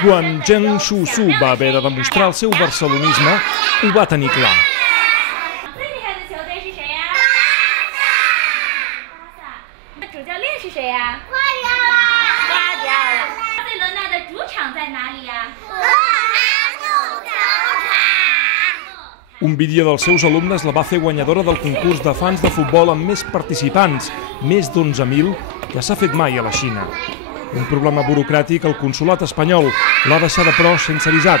Quan Zheng Shusu va haver de demostrar el seu barcelonisme, ho va tenir clar. Un vídeo dels seus alumnes la va fer guanyadora del concurs de fans de futbol amb més participants, més d'11.000, que s'ha fet mai a la Xina. Un problema burocràtic al consolat espanyol l'ha deixada però sense visat.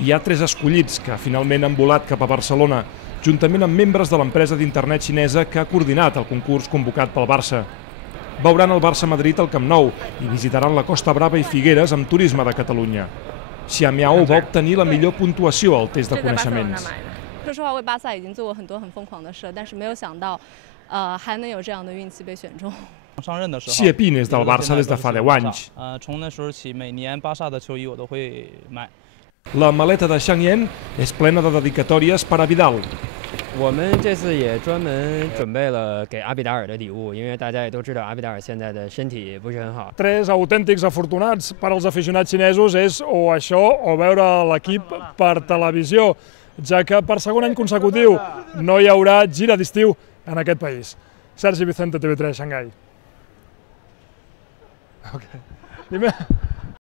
Hi ha 3 escollits que finalment han volat cap a Barcelona, juntament amb membres de l'empresa d'internet xinesa que ha coordinat el concurs convocat pel Barça. Veuran el Barça-Madrid al Camp Nou i visitaran la Costa Brava i Figueres amb Turisme de Catalunya. Xia Miao va obtenir la millor puntuació al test de coneixements. 说实话，为巴萨已经做过很多很疯狂的事，但是没有想到，还能有这样的运气被选中。 Xie Pin és del Barça des de fa 10 anys. 从那时候起，每年巴萨的球衣我都会买。 La maleta de Xiang Yan és plena de dedicatòries per a Vidal. 我们这次也专门准备了给阿比达尔的礼物，因为大家也都知道阿比达尔现在的身体不是很好。 3 autèntics afortunats per als aficionats xinesos és o això o veure l'equip per televisió, ja que per segon any consecutiu no hi haurà gira d'estiu en aquest país. Sergi Vicente, TV3, Xangai. Okay. Dime.